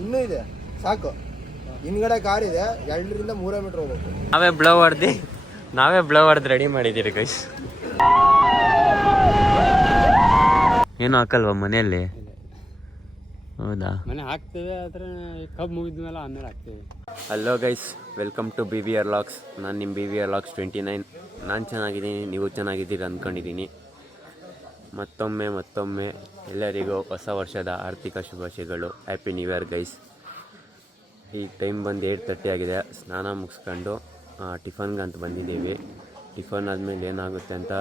ಇನ್ನೂ ಇದೆ. ಸಾಕು. ಹಿಂದ್ಗಡೆ ಕಾರ್ ಇದೆ. ಎರಡರಿಂದ ಮೂರೇ ಮೀಟರ್ ಹೋಗ್ಬೇಕು. ನಾವೇ ಬ್ಲೋ ಹೊಡ್ದು ನಾವೇ ಬ್ಲೋ ಹೊಡೆದು ರೆಡಿ ಮಾಡಿದ್ದೀರಿ ಗೈಸ್ ಏನು ಹಾಕಲ್ವಾ ಮನೆಯಲ್ಲಿ? ಹೌದಾ? ಮನೆ ಹಾಕ್ತೇವೆ ಆದ್ರೆ ಕಬ್ಬು ಮುಗಿದ್ಮೇಲೆ ಆಮೇಲೆ ಹಾಕ್ತೇವೆ. Hello guys welcome to B V R logs ನಾನು ನಿಮ್ಮ B V R logs twenty nine ನಾನು ಚೆನ್ನಾಗಿದ್ದೀನಿ ನೀವು ಚೆನ್ನಾಗಿದ್ದೀರಿ ಅಂದ್ಕೊಂಡಿದ್ದೀನಿ ಮತ್ತೊಮ್ಮೆ ಮತ್ತೊಮ್ಮೆ ಎಲ್ಲರಿಗೂ ಹೊಸ ವರ್ಷದ ಆರ್ಥಿಕ ಶುಭಾಶಯಗಳು. ಹ್ಯಾಪಿ ನ್ಯೂ ಇಯರ್ ಗೈಸ್ ಈ ಟೈಮ್ ಬಂದು ಏಟ್ ತರ್ಟಿ ಆಗಿದೆ. ಸ್ನಾನ ಮುಗಿಸ್ಕೊಂಡು ಟಿಫನ್ಗೆ ಅಂತ ಬಂದಿದ್ದೀವಿ. ಟಿಫನ್ ಆದಮೇಲೆ ಏನಾಗುತ್ತೆ ಅಂತ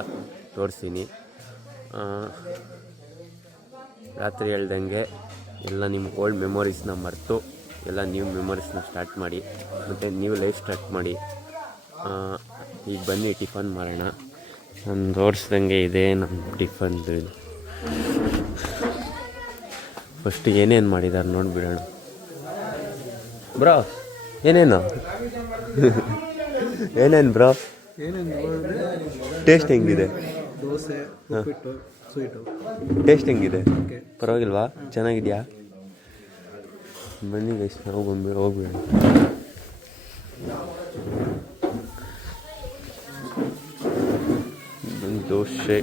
ತೋರಿಸ್ತೀನಿ. ರಾತ್ರಿ ಹೇಳ್ದಂಗೆ ಎಲ್ಲ ನಿಮ್ಮ ಓಲ್ಡ್ ಮೆಮೊರೀಸ್ನ ಮರೆತು, ಎಲ್ಲ ನ್ಯೂ ಮೆಮೊರೀಸ್ನ ಸ್ಟಾರ್ಟ್ ಮಾಡಿ, ಮತ್ತು ನ್ಯೂ ಲೈಫ್ ಸ್ಟಾರ್ಟ್ ಮಾಡಿ ಈಗ ಬನ್ನಿ ಟಿಫನ್ ಮಾಡೋಣ. ನಾನು ತೋರಿಸ್ದಂಗೆ ಇದೆ ನಮ್ಮ ಟಿಫನ್ದು. ಇದು ಫಸ್ಟ್ ಏನೇನು ಮಾಡಿದ್ದಾರೆ ನೋಡಿಬಿಡೋಣ ಬ್ರೋ ಏನೇನು? ಏನೇನು ಬ್ರೋ? ಟೇಸ್ಟ್ ಹೆಂಗಿದೆ? ಟೇಸ್ಟ್ ಹೆಂಗಿದೆ? ಪರವಾಗಿಲ್ವಾ? ಚೆನ್ನಾಗಿದೆಯಾ? ಬನ್ನಿ ಗೈಸ್ ನಾವು ಬಂದು ಹೋಗ್ಬೇಡ ದೋಸೆ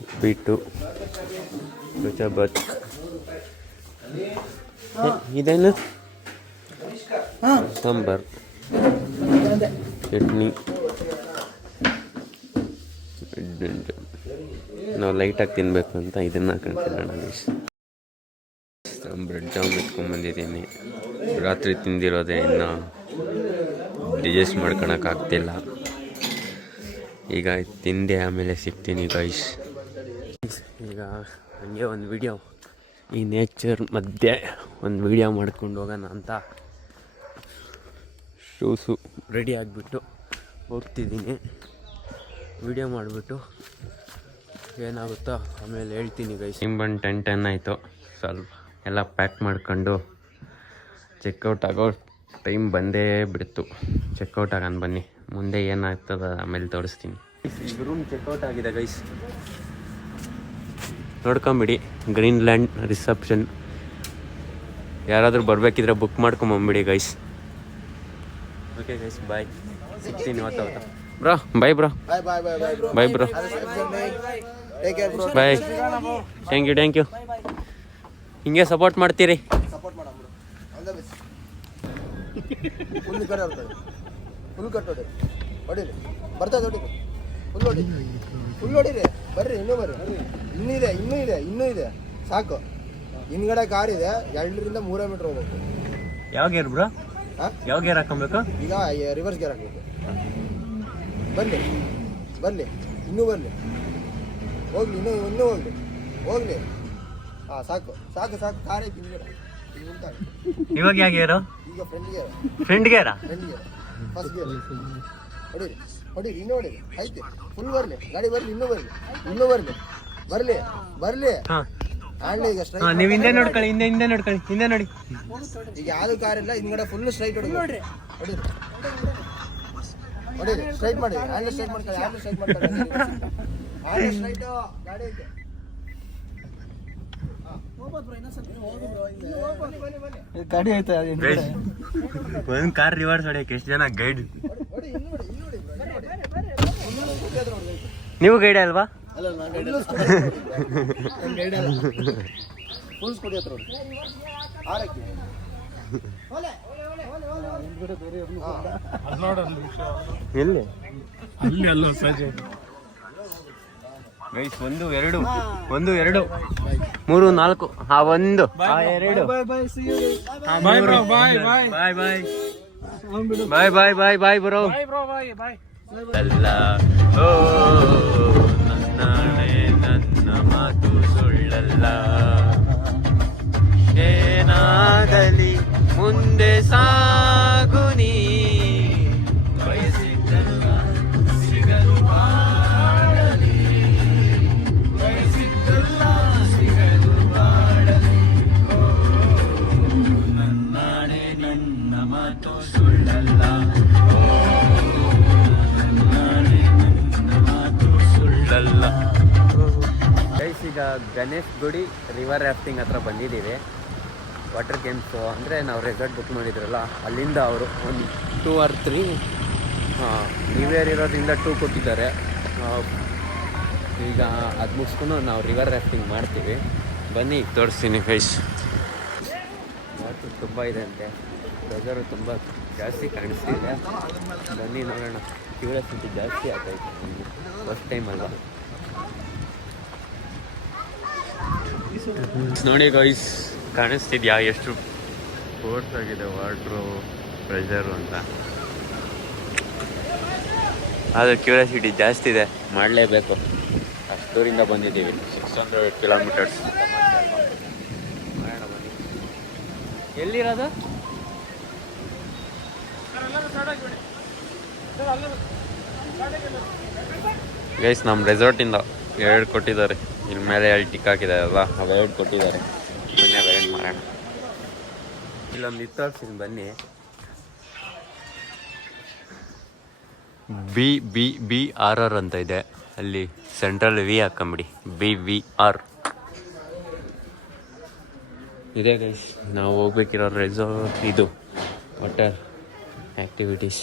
ಉಪ್ಪಿಟ್ಟು ಚಪಾತಿ ಇದೇನು ಸಾಂಬಾರ್. ಚಟ್ನಿ. ನಾವು ಲೈಟಾಗಿ ತಿನ್ನಬೇಕು ಅಂತ ಇದನ್ನು ಹಾಕೊಂಡು ಗೈಸ್ ಬ್ರೆಡ್ ಜಾಮ್ ಎತ್ಕೊಂಡ್ಬಂದಿದ್ದೀನಿ ರಾತ್ರಿ ತಿಂದಿರೋದೇ ಇನ್ನು. ಡಿಜೆಸ್ಟ್ ಮಾಡ್ಕೊಳಕ್ಕಾಗ್ತಿಲ್ಲ ಈಗ ತಿಂದೆ ಆಮೇಲೆ ಸಿಗ್ತೀನಿ ಗೈಸ್ ಈಗ ಹಂಗೆ ಒಂದು ವಿಡಿಯೋ ಈ ನೇಚರ್ ಮಧ್ಯೆ ಒಂದು ವಿಡಿಯೋ ಮಾಡ್ಕೊಂಡು ಹೋಗೋಣ ಅಂತ. ಶೂಸು ರೆಡಿ ಆಗಿಬಿಟ್ಟು ಹೋಗ್ತಿದ್ದೀನಿ. ವಿಡಿಯೋ ಮಾಡಿಬಿಟ್ಟು ಏನಾಗುತ್ತೋ ಆಮೇಲೆ ಹೇಳ್ತೀನಿ ಗೈಸ್ ಸಿಂಬನ್ ಟೆನ್ ಟೆನ್ ಆಯಿತು. ಸ್ವಲ್ಪ ಎಲ್ಲ ಪ್ಯಾಕ್ ಮಾಡ್ಕೊಂಡು ಚೆಕ್ಔಟ್ ಆಗೋ ಟೈಮ್ ಬಂದೇ ಬಿಡ್ತು. ಚೆಕ್ಔಟ್ ಆಗೋಣ ಬನ್ನಿ. ಮುಂದೆ ಏನಾಗ್ತದ ಆಮೇಲೆ ತೋರಿಸ್ತೀನಿ. ರೂಮ್ ಚೆಕ್ಔಟ್ ಆಗಿದೆ ಗೈಸ್ ನೋಡ್ಕೊಂಬಿಡಿ ಗ್ರೀನ್ ಲ್ಯಾಂಡ್ ರಿಸೆಪ್ಷನ್ ಯಾರಾದರೂ ಬರಬೇಕಿದ್ರೆ ಬುಕ್ ಮಾಡ್ಕೊಂಬಂಬಿಡಿ ಗೈಸ್ ಓಕೆ ಗೈಸ್ ಬಾಯ್ ಸಿಗ್ತೀನಿ ಅವತ್ತ ಅವತ್ತ bro. Bye bro. Bye bro bye thank you thank you ಹಿಂಗೆ ಸಪೋರ್ಟ್ ಮಾಡ್ತೀರಿ. ಫುಲ್ ಬರ್ತಾ ಕಟ್ ಹೊಡಿ ಹೊಡಿರಿ. ಬರ್ತದೆ ಹೊಡಿರಿ. ಫುಲ್ ಹೊಡಿ ಫುಲ್ ಹೊಡಿರಿ. ಬರ್ರಿ ಇನ್ನೂ ಬರ್ರಿ. ಇನ್ನೂ ಇದೆ ಇನ್ನೂ ಇದೆ ಇನ್ನೂ ಇದೆ. ಸಾಕು. ಹಿಂದ್ಗಡೆ ಕಾರ್ ಇದೆ. ಎರಡರಿಂದ ಮೂರೇ ಮೀಟರ್ ಹೋಗ್ಬೇಕು. ಯಾವ ಗೇರ್ ಬ್ರೋ? ಹಾಂ ಯಾವ ಗೇರ್ ಹಾಕೊಬೇಕು ಈಗ ರಿವರ್ಸ್ ಗೇರ್ ಹಾಕಬೇಕು. ಬನ್ನಿ ಬನ್ನಿ ಇನ್ನೂ ಬನ್ನಿ ಹೋಗ್ಲಿ ಇನ್ನೂ ಇನ್ನೂ ಹೋಗ್ಲಿ. ಹೋಗ್ಲಿ. ಹಾಂ ಸಾಕು. ಸಾಕು ಸಾಕು. ಕಾರ್ ಐತಿ ಹಿಂದ್ಗಡೆ. ಇವಾಗ ಯಾವ ಗೇರು ಈಗ ಫ್ರೆಂಡ್ ಗೇರ್ ಫ್ರೆಂಡ್ ಗೇರಾ ಫ್ರೆಂಡ್ ಗೇರ್ ಫಸ್ಟ್ ಗೇರ್ ಹೊಡೀರಿ ಹೊಡೀರಿ ಇನ್ನೂ ಹೊಡೀರಿ. ಐತೆ ಫುಲ್ ಬರಲಿ. ಗಾಡಿ ಬರಲಿ ಇನ್ನೂ ಬರಲಿ. ಇನ್ನೂ ಬರಲಿ. ಬರಲಿ ಬರಲಿ. ಹ್ಯಾಂಡ್ಲಿ ಈಗ ಸ್ಟ್ರೈಟ್ ನೀವು ಹಿಂದೆ ನೋಡ್ಕೊಳ್ಳಿ ಹಿಂದೆ ಹಿಂದೆ ನೋಡ್ಕೊಳ್ಳಿ ಹಿಂದೆ ನೋಡಿ. ಈಗ ಯಾವ್ದು ಕಾರ್ ಇಲ್ಲ ಹಿಂದ್ಗಡೆ ಫುಲ್ ಸ್ಟ್ರೈಟ್ ಹೊಡಿ ಹೊಡೀರಿ. ಹೊಡೀರಿ ಸ್ಟ್ರೈಟ್ ಮಾಡಿ. ಹ್ಯಾಂಡ್ ಸ್ಟ್ರೈಟ್ ಮಾಡ್ಕೊಳ್ಳಿ ಸ್ಟ್ರೈಟ್ ಮಾಡ್ಕೊಳ್ಳಿ. ಸ್ಟ್ರೈಟ್ ಗಾಡಿ ಐತೆ ಗಾಡಿ ಆಯ್ತಾ ಒಂದ್ ಕಾರ್ ರಿವರ್ಸ್ ಹೊಡಿಯಕ್ಕೆ ಎಷ್ಟು ಜನ ಗೈಡ್ ನೀವು ಗೈಡ್ ಅಲ್ವಾ? ಎಲ್ಲಿ? ಅಲ್ಲಿ ಅಲ್ಲ ಸಜೆ? ಗೈಸ್ ಒಂದು ಎರಡು ಒಂದು ಎರಡು ಮೂರು ನಾಲ್ಕು ಆ ಒಂದು ಆ ಎರಡು. ಬಾಯ್ ಬಾಯ್ ಬಾಯ್ ಬಾಯ್ ಬಾಯ್ ಬಾಯ್ ಬಾಯ್ ಬಾಯ್ ಬರೋ ಅಲ್ಲ ಓ ನನ್ನಾಣೆ ನನ್ನ ಮಾತು ಸುಳ್ಳಲ್ಲ. ಏನಾಗಲಿ ಮುಂದೆ ಸಾಗು. ಈಗ ಗಣೇಶ್ ಗುಡಿ ರಿವರ್ ರಾಫ್ಟಿಂಗ್ ಹತ್ರ ಬಂದಿದ್ದೀವಿ. ವಾಟರ್ ಗೇಮ್ಸು ಅಂದರೆ ನಾವು ರೆಸಾರ್ಟ್ ಬುಕ್ ಮಾಡಿದ್ರಲ್ಲ ಅಲ್ಲಿಂದ ಅವರು ಒಂದು two or three new year ಇರೋದ್ರಿಂದ ಟೂ ಕೊಟ್ಟಿದ್ದಾರೆ. ಈಗ ಅದು ಮುಗಿಸ್ಕೊಂಡು ನಾವು ರಿವರ್ ರಾಫ್ಟಿಂಗ್ ಮಾಡ್ತೀವಿ. ಬನ್ನಿ. ತೋರಿಸ್ತೀನಿ ಫೈಸ್ ವಾಟರ್ ತುಂಬ ಇದೆ ಅಂತೆ. ರೆಸಾರ್ಟ್ ತುಂಬ ಜಾಸ್ತಿ ಕಾಣಿಸ್ತಿದೆ ಬನ್ನಿ ನೋಡೋಣ. ಕ್ಯೂರಿಯಾಸಿಟಿ ಜಾಸ್ತಿ ಆಗ್ತಾಯಿತ್ತು ಫಸ್ಟ್ ಟೈಮ್ ಅಲ್ವಾ? ನೋಡಿ ಗೈಸ್ ಕಾಣಿಸ್ತಿದ್ಯಾ ಎಷ್ಟು ಫೋರ್ಸ್ ಆಗಿದೆ ವಾಟ್ರು ಪ್ರೆಷರು ಅಂತ? ಅದು ಕ್ಯೂರಿಯಾಸಿಟಿ ಜಾಸ್ತಿ ಇದೆ. ಮಾಡಲೇಬೇಕು. ಅಷ್ಟೂರಿಂದ ಬಂದಿದ್ದೀವಿ. ಸಿಕ್ಸ್ ಹಂಡ್ರೆಡ್ ಕಿಲೋಮೀಟರ್ಸ್ ಎಲ್ಲಿರೋದು? ಗೈಸ್ ನಮ್ಮ ರೆಸಾರ್ಟಿಂದ ಎರಡು ಕೊಟ್ಟಿದ್ದಾರೆ. ಇಲ್ಲಿ ಮೇಲೆ ಎರಡು ಟಿಕ್ ಹಾಕಿದಾರಲ್ಲ ಅವೆರಡು ಕೊಟ್ಟಿದ್ದಾರೆ. ಬನ್ನಿ ಅವೆರಡು ಮಾಡೋಣ ಇಲ್ಲೊಂದು ಇತ್ತು ಬನ್ನಿ. B B B R R ಅಂತ ಇದೆ. ಅಲ್ಲಿ central V ಹಾಕೊಂಬಿಡಿ. B V R. ಇದೆ ಗೈಸ್ ನಾವು ಹೋಗ್ಬೇಕಿರೋ ರೆಸಾರ್ಟ್ ಇದು. ವಾಟರ್ ಆ್ಯಕ್ಟಿವಿಟೀಸ್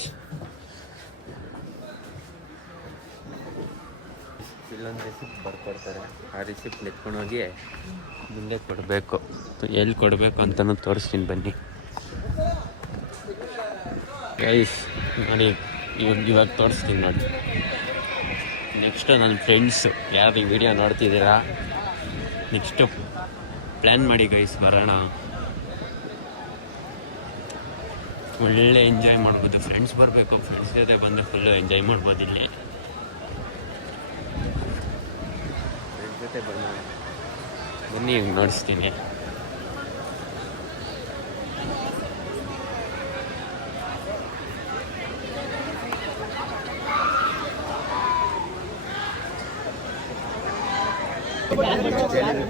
ಇಲ್ಲೊಂದು ರಿಸಿಪ್ಟ್ ಬರ್ಕೊಡ್ತಾರೆ. ಆ ರಿಸಿಪ್ಟ್ ಎತ್ಕೊಂಡೋಗಿ ಮುಂದೆ ಕೊಡಬೇಕು. ಎಲ್ಲಿ ಕೊಡಬೇಕು ಅಂತಲೂ ತೋರಿಸ್ತೀನಿ ಬನ್ನಿ. ಗೈಸ್ ನೋಡಿ, ಇವಾಗ ಇವಾಗ ತೋರಿಸ್ತೀನಿ ನೋಡಿ. ನೆಕ್ಸ್ಟು ನನ್ನ ಫ್ರೆಂಡ್ಸು ಯಾರು ಈ ವಿಡಿಯೋ ನೋಡ್ತಿದ್ದೀರಾ? ನೆಕ್ಸ್ಟು ಪ್ಲ್ಯಾನ್ ಮಾಡಿ ಗೈಸ್ ಬರೋಣ. ಒಳ್ಳೆ ಎಂಜಾಯ್ ಮಾಡ್ಬೋದು. ಫ್ರೆಂಡ್ಸ್ ಬರಬೇಕು. ಫ್ರೆಂಡ್ಸ್ ಜೊತೆ ಬಂದು ಫುಲ್ಲು ಎಂಜಾಯ್ ಮಾಡ್ಬೋದು ಇಲ್ಲೇ ಫ್ರೆಂಡ್ಸ್ ಜೊತೆ ಬರೋಣ ಬನ್ನಿ ನೋಡಿಸ್ತೀನಿ.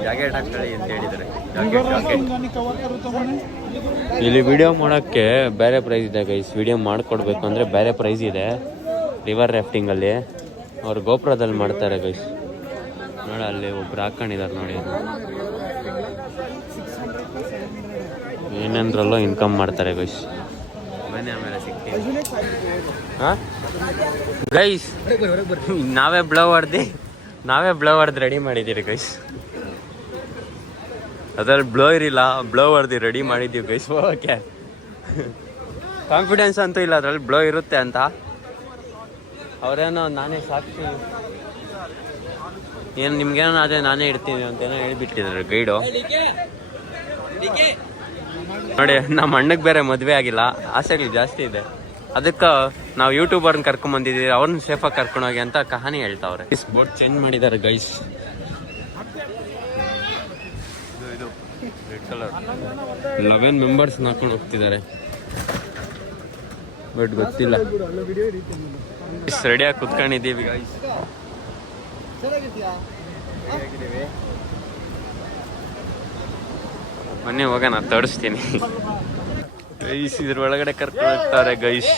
ಜಾಕೆಟ್ ಜಾಕೆಟ್ ಇಲ್ಲಿ ವಿಡಿಯೋ ಮಾಡೋಕ್ಕೆ ಬೇರೆ ಪ್ರೈಸ್ ಇದೆ ಗೈಸ್ ವಿಡಿಯೋ ಮಾಡಿಕೊಡ್ಬೇಕು ಅಂದರೆ ಬೇರೆ ಪ್ರೈಸ್ ಇದೆ. ರಿವರ್ ರಾಫ್ಟಿಂಗಲ್ಲಿ ಅವ್ರು ಗೋಪುರದಲ್ಲಿ ಮಾಡ್ತಾರೆ ಗೈಸ್ ನೋಡಿ ಅಲ್ಲಿ ಒಬ್ರು ಹಾಕೊಂಡಿದ್ದಾರೆ ನೋಡಿ. ಏನಂದ್ರಲ್ಲೋ ಇನ್ಕಮ್ ಮಾಡ್ತಾರೆ ಗೈಸ್ ಗೈಸ್ ನಾವೇ ಬ್ಲೌ ಹೊಡ್ದು, ನಾವೇ ಬ್ಲೌ ಹೊಡೆದು ರೆಡಿ ಮಾಡಿದ್ದೀರಿ ಗೈಸ್ ಅದ್ರಲ್ಲಿ ಬ್ಲೋ ಇರಿಲ್ಲ ಬ್ಲೋ ಹೊಡೆದು ರೆಡಿ ಮಾಡಿದ್ದೀವಿ ಗೈಸ್ ಓಕೆ ಕಾನ್ಫಿಡೆನ್ಸ್ ಅಂತೂ ಇಲ್ಲ, ಅದ್ರಲ್ಲಿ ಬ್ಲೋ ಇರುತ್ತೆ ಅಂತ. ಅವರೇನೋ ನಾನೇ ಸಾಕ್ಷಿ. ಏನು ನಿಮ್ಗೇನೋ ಅದೇ ನಾನೇ ಇಡ್ತೀನಿ ಅಂತೇನೋ ಹೇಳ್ಬಿಟ್ಟಿದ್ದಾರೆ ಗೈಡು ನೋಡಿ, ನಮ್ಮ ಅಣ್ಣಗೆ ಬೇರೆ ಮದುವೆ ಆಗಿಲ್ಲ. ಆಸೆಗಳು ಜಾಸ್ತಿ ಇದೆ. ಅದಕ್ಕೆ ನಾವು ಯೂಟ್ಯೂಬರ್ನ ಕರ್ಕೊಂಬಂದಿದ್ದೀವಿ ಅವ್ರನ್ನ ಸೇಫಾಗಿ ಕರ್ಕೊಂಡೋಗಿ ಅಂತ ಕಹಾನಿ ಹೇಳ್ತಾವ್ರೆ. ಬೋಟ್ ಚೇಂಜ್ ಮಾಡಿದ್ದಾರೆ ಗೈಸ್ ಲೆವೆನ್ ಮೆಂಬರ್ಸ್ ನಾಕೊಂಡು ಹೋಗ್ತಿದ್ದಾರೆ ಬಟ್ ಗೊತ್ತಿಲ್ಲ. ರೆಡಿಯಾಗಿ ಕುತ್ಕೊಂಡಿದ್ದೀವಿ ಗೈಸ್ ಬನ್ನಿ ನಾ ತಡಿಸ್ತೀನಿ ಗೈಸ್ ಇದ್ರ ಒಳಗಡೆ ಕರ್ಕೊಂಡು ಹೋಗ್ತಾರೆ ಗೈಸ್.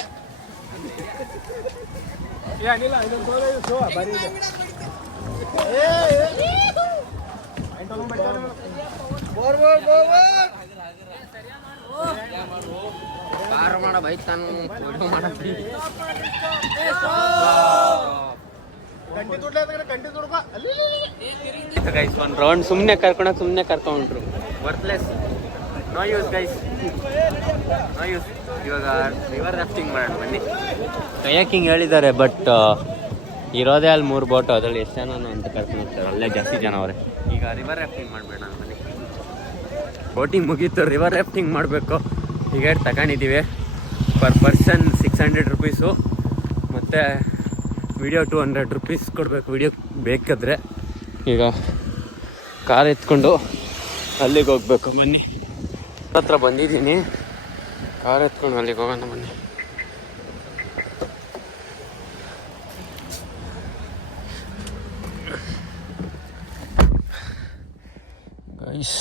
ಗೈಸ್ ಒಂದು ರೌಂಡ್ ಸುಮ್ಮನೆ ಕರ್ಕೊಂಡ ಸುಮ್ಮನೆ ಕರ್ಕೊಂಡ್ರು worthless no use guys no use ಇವಾಗ ರಿವರ್ ರಾಫ್ಟಿಂಗ್ ಮಾಡೋಣ ಬನ್ನಿ. ಕಯಾಕಿಂಗ್ ಹೇಳಿದ್ದಾರೆ ಬಟ್ ಇರೋದೇ ಅಲ್ಲಿ ಮೂರು ಬೋಟು ಅದರಲ್ಲಿ ಎಷ್ಟು ಜನ ಅಂತ ಕರ್ಕೊಂಡು ಹೋಗ್ತಾರೆ. ಅಲ್ಲೇ ಜಾಸ್ತಿ ಜನ ಅವರೇ. ಈಗ ರಿವರ್ ರಾಫ್ಟಿಂಗ್ ಮಾಡಬೇಡ ಬನ್ನಿ. ಬೋಟಿಂಗ್ ಮುಗೀತು ರಿವರ್ ರಾಫ್ಟಿಂಗ್ ಮಾಡಬೇಕು. ಟಿಕೆಟ್ ತಗೊಂಡಿದ್ದೀವಿ per person six hundred rupees ಮತ್ತು ವಿಡಿಯೋ ಟು ಹಂಡ್ರೆಡ್ ರುಪೀಸ್ ಕೊಡಬೇಕು. ವಿಡಿಯೋ ಬೇಕಾದರೆ ಈಗ ಕಾರ್ ಎತ್ಕೊಂಡು ಅಲ್ಲಿಗೆ ಹೋಗ್ಬೇಕು. ಬನ್ನಿ. ಹತ್ರ ಬಂದಿದ್ದೀನಿ. ಕಾರ್ ಎತ್ಕೊಂಡು ಅಲ್ಲಿಗೆ ಹೋಗೋಣ ಬನ್ನಿ. ಗೈಸ್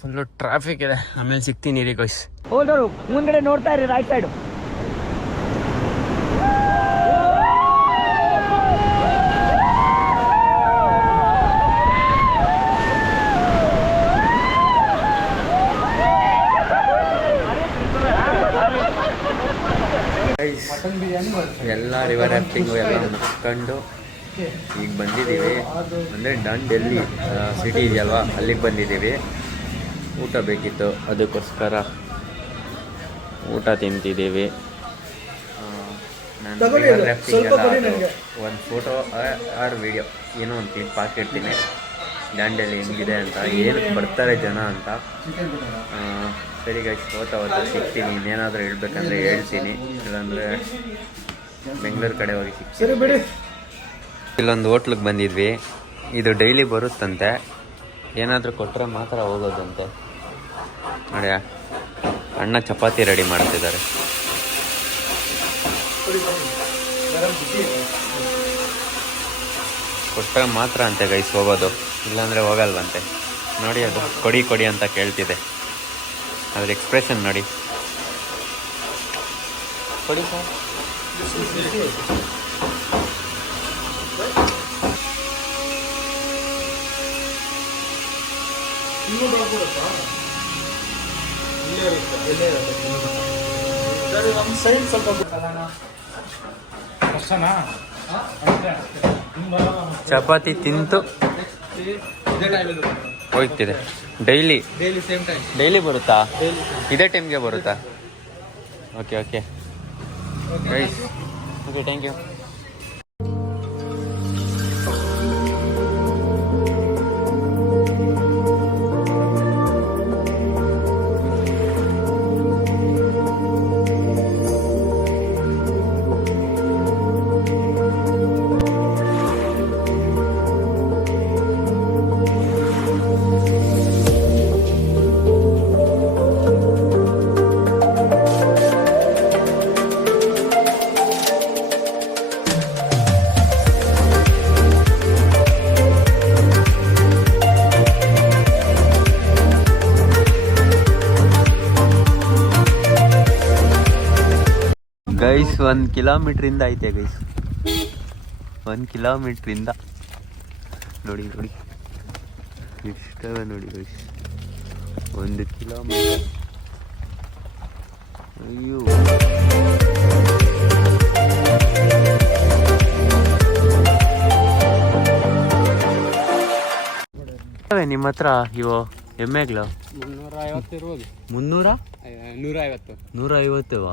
ಫುಲ್ಲು ಟ್ರಾಫಿಕ್ ಇದೆ. ಆಮೇಲೆ ಸಿಗ್ತೀನಿ ರೀ ಗೈಸ್ ಹೋದವರು ಮುಂದ್ಗಡೆ ನೋಡ್ತಾ ಇರಿ ರೈಟ್ ಸೈಡ್ ಎಲ್ಲ ರಿವರ್ ಆ್ಯಕ್ಟಿಂಗು ಎಲ್ಲ ಮುಗಿಸ್ಕೊಂಡು ಈಗ ಬಂದಿದ್ದೀವಿ. ಅಂದರೆ ಡನ್ ಡೆಲ್ಲಿ ಸಿಟಿ ಇದೆಯಲ್ವಾ? ಅಲ್ಲಿಗೆ ಬಂದಿದ್ದೀವಿ. ಊಟ ಬೇಕಿತ್ತು ಅದಕ್ಕೋಸ್ಕರ ಊಟ ತಿಂತಿದ್ದೀವಿ. ನಾನು ರಿವರ್ ರ್ಯಾಫ್ಟಿಂಗ್ ಎಲ್ಲ ಒಂದು ಫೋಟೋ ಆರ್ ವಿಡಿಯೋ ಏನೋ ಒಂದು ಕ್ಲಿಪ್ ಹಾಕಿರ್ತೀನಿ ದಾಂಡೇಲಿ ಹೆಂಗಿದೆ ಅಂತ ಏನಕ್ಕೆ ಬರ್ತಾರೆ ಜನ ಅಂತ. ಸರಿ ಗೈಸ್ ಹೋಗ್ತಾ ಸಿಗ್ತೀನಿ. ಇನ್ನೇನಾದರೂ ಹೇಳ್ಬೇಕಂದ್ರೆ ಹೇಳ್ತೀನಿ. ಇಲ್ಲಾಂದರೆ ಬೆಂಗಳೂರು ಕಡೆ ಹೋಗಿ ಸಿಗ್ತೀನಿ. ಇಲ್ಲೊಂದು ಹೋಟ್ಲಿಗೆ ಬಂದಿದ್ವಿ. ಇದು ಡೈಲಿ ಬರುತ್ತಂತೆ. ಏನಾದರೂ ಕೊಟ್ಟರೆ ಮಾತ್ರ ಹೋಗೋದಂತೆ. ನೋಡಿ ಅಣ್ಣ ಚಪಾತಿ ರೆಡಿ ಮಾಡ್ತಿದ್ದಾರೆ. ಕೊಟ್ಟರೆ ಮಾತ್ರ ಅಂತೆ ಗೈಸ್ ಹೋಗೋದು. ಇಲ್ಲಾಂದರೆ ಹೋಗಲ್ವಂತೆ. ನೋಡಿ ಅದು ಕೊಡಿ ಕೊಡಿ ಅಂತ ಕೇಳ್ತಿದೆ ಅದ್ರ ಎಕ್ಸ್ಪ್ರೆಷನ್ ನೋಡಿ. ಕೊಡಿ ಸರ್ ಚಪಾತಿ ತಿಂತು ಹೋಗ್ತಿದೆ. ಡೈಲಿ? ಡೈಲಿ ಬರುತ್ತಾ? ಇದೇ ಟೈಮ್ಗೆ ಬರುತ್ತಾ? Okay okay rice okay thank you ಒಂದು ಕಿಲೋಮೀಟ್ರಿಂದ ಐತೆ ಗೈಸ್ ಒಂದು ಕಿಲೋಮೀಟ್ರಿಂದ. ನೋಡಿ ನೋಡಿ. ಎಷ್ಟವೆ ನೋಡಿ ಗೈಸ್ ಒಂದು ಕಿಲೋಮೀಟರ್. ಅಯ್ಯೋ. ನಿಮ್ಮ ಹತ್ರ ಇವು ಎಮ್ಮೆಗಳು? ಮುನ್ನೂರ ಐವತ್ತು ಇರ್ಬೋದು. ಮುನ್ನೂರ? ನೂರ ಐವತ್ತು ನೂರ ಐವತ್ತವಾ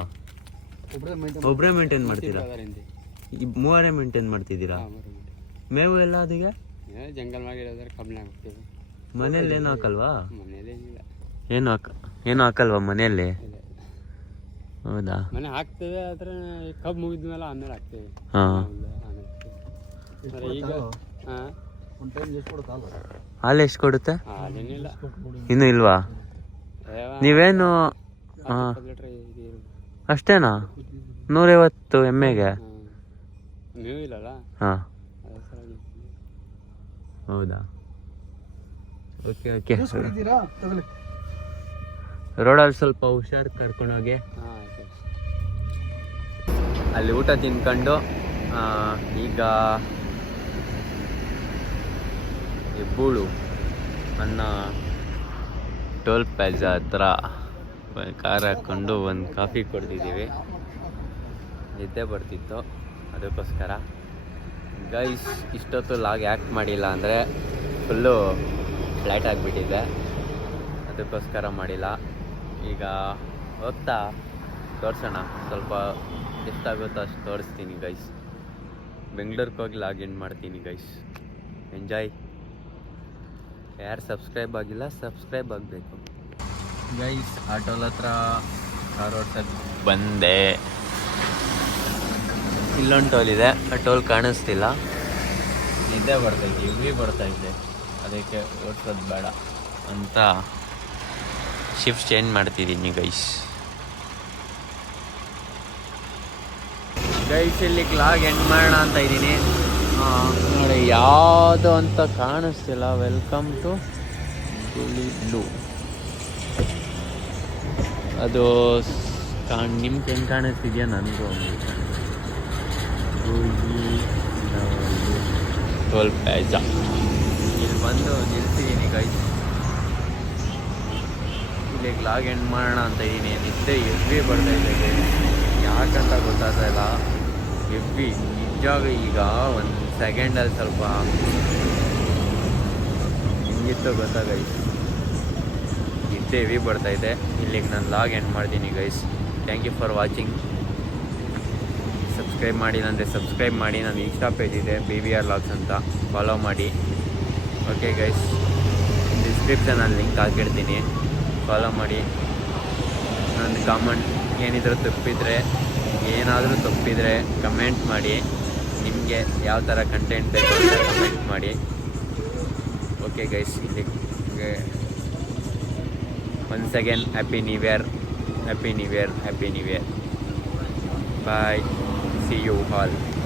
ಒಬ್ಬರೇ ಮೇಂಟೈನ್ ಮಾಡ್ತೀರಾ? ಈ ಮೂವರೇ ಮೇಂಟೈನ್ ಮಾಡ್ತಿದ್ದೀರಾ? ಮೇವು ಎಲ್ಲ ಅದಕ್ಕೆ ಏ, ಜಂಗಲ್ ಮಾಡಿರೋದ್ರೆ ಕಮ್ಮಿ ಆಗ್ತೀವಿ ಮನೇಲಿ ಏನು ಹಾಕಲ್ವಾ? ಏನು ಹಾಕ ಏನು ಹಾಕಲ್ವಾ ಮನೆಯಲ್ಲಿ? ಹೌದಾ? ಮನೆ ಹಾಕ್ತೇವೆ ಆದ್ರೆ ಕಬ್ಬು ಮುಗಿದ್ಮೇಲೆ ಆಮೇಲೆ ಹಾಕ್ತೇವೆ. ಹಾ. ಆಮೇಲೆ ಹಾಕ್ತೇವೆ. ಈಗ ಹಾಂ? ಹಾಲು ಎಷ್ಟು ಕೊಡುತ್ತೆ? ಇನ್ನು ಇನ್ನೂ ಇಲ್ವಾ? ನೀವೇನು ಅಷ್ಟೇನಾ? ನೂರೈವತ್ತು ಎಮ್ಮೆಗೆ. ಮೇವು ಇಲ್ಲಲ್ಲ ಹಾಂ. ಹೌದಾ? Okay okay. ರೋಡಲ್ಲಿ ಸ್ವಲ್ಪ ಹುಷಾರು ಕರ್ಕೊಂಡೋಗಿ ಅಲ್ಲಿ ಊಟ ತಿನ್ಕೊಂಡು ಆ, ಈಗ ಹೆಬ್ಬೂಳು ಅನ್ನ ಟೋಲ್ ಪ್ಲಾಜಾ ಹತ್ರ ಕಾರ್ ಹಾಕ್ಕೊಂಡು ಒಂದು ಕಾಫಿ ಕೊಡ್ತಿದ್ದೀವಿ ನಿದ್ದೆ ಬರ್ತಿತ್ತು. ಅದಕ್ಕೋಸ್ಕರ. ಗೈಸ್ ಇಷ್ಟೊತ್ತು ಲಾಗ್ ಯಾಕೆ ಮಾಡಿಲ್ಲ ಅಂದರೆ ಫುಲ್ಲು ಫ್ಲ್ಯಾಟ್ ಆಗಿಬಿಟ್ಟಿದೆ. ಅದಕ್ಕೋಸ್ಕರ ಮಾಡಿಲ್ಲ. ಈಗ ಹೋಗ್ತಾ ತೋರಿಸೋಣ. ಸ್ವಲ್ಪ ಎಷ್ಟಾಗುತ್ತೋ ಅಷ್ಟು ತೋರಿಸ್ತೀನಿ ಗೈಸ್ ಬೆಂಗ್ಳೂರ್ಗೆ ಹೋಗಿ ಲಾಗಿನ್ ಮಾಡ್ತೀನಿ ಗೈಸ್ ಎಂಜಾಯ್ ಯಾರು ಸಬ್ಸ್ಕ್ರೈಬ್ ಆಗಿಲ್ಲ ಸಬ್ಸ್ಕ್ರೈಬ್ ಆಗಬೇಕು. ಗೈಸ್ ಆಟೋಲ್ ಹತ್ರ ಕಾರ್ ಬಂದೆ. ಇಲ್ಲೊಂದು ಟೋಲ್ ಇದೆ. ಆ ಟೋಲ್ ಕಾಣಿಸ್ತಿಲ್ಲ. ನಿದ್ದೆ ಬರ್ತೈತೆ ಬರ್ತಾ ಬರ್ತೈತೆ ಅದಕ್ಕೆ ಓಡ್ಸೋದು ಬೇಡ. ಅಂತ ಶಿಫ್ಟ್ ಚೇಂಜ್ ಮಾಡ್ತಿದ್ದೀನಿ ಗೈಸ್ ಗೈಸ್ ಇಲ್ಲಿ ಕ್ಲಾಗ್ ಎಂಡ್ ಮಾಡೋಣ ಅಂತ ಇದ್ದೀನಿ. ನೋಡಿ ಯಾವುದು ಅಂತ ಕಾಣಿಸ್ತಿಲ್ಲ. ವೆಲ್ಕಮ್ ಟು ಬ್ಲೂ ಅದು ಕಾಣ್ ನಿಮ್ಗೆ ಹೆಂಗೆ ಕಾಣಿಸ್ತಿದೆಯಾ ನನಗೂ ಹಂಗೆ ಪ್ಯಾಜ ಇಲ್ಲಿ ಬಂದು ನಿಲ್ತಿದ್ದೀನಿ ಗೈಸ್ ಇಲ್ಲಿ ಲಾಗ್ ಎಂಡ್ ಮಾಡೋಣ ಅಂತ ಇದ್ದೀನಿ ನಿದ್ದೆ ಎವ್ರಿ ಬರ್ತಾ ಇದೆ ಯಾಕಂತ ಗೊತ್ತಾಗ್ತಾ ಇಲ್ಲ. ಬಿ ನಿಜವಾಗ ಈಗ ಒಂದು ಸೆಕೆಂಡಲ್ಲಿ ಸ್ವಲ್ಪ ಹಿಂಗಿತ್ತು ಗೊತ್ತಾಗೈತೆ ಬರ್ತಾ ಬರ್ತಾಯಿದೆ ಇಲ್ಲಿಗೆ ನಾನು ಲಾಗ್ ಎಂಡ್ ಮಾಡ್ತೀನಿ guys thank you for watching subscribe ಮಾಡಿಲ್ಲ ಅಂದರೆ ಸಬ್ಸ್ಕ್ರೈಬ್ ಮಾಡಿ. ನನ್ನ ಇನ್ಸ್ಟಾ ಪೇಜ್ ಇದೆ ಬಿ ವಿ ಆರ್ ಲಾಗ್ಸ್ ಅಂತ. ಫಾಲೋ ಮಾಡಿ. ಓಕೆ ಗೈಸ್ ಡಿಸ್ಕ್ರಿಪ್ಷನಲ್ಲಿ ಲಿಂಕ್ ಹಾಕಿರ್ತೀನಿ. ಫಾಲೋ ಮಾಡಿ. ನನ್ನ ಕಾಮೆಂಟ್ ಏನಿದ್ರು ತಪ್ಪಿದರೆ, ಏನಾದರೂ ತಪ್ಪಿದರೆ ಕಮೆಂಟ್ ಮಾಡಿ. ನಿಮಗೆ ಯಾವ ಥರ ಕಂಟೆಂಟ್ ಬೇಕು ಅಂತ ಕಮೆಂಟ್ ಮಾಡಿ. ಓಕೆ ಗೈಸ್ ಇಲ್ಲಿಗೆ once again happy new year. Happy new year. Happy new year. Bye. See you all.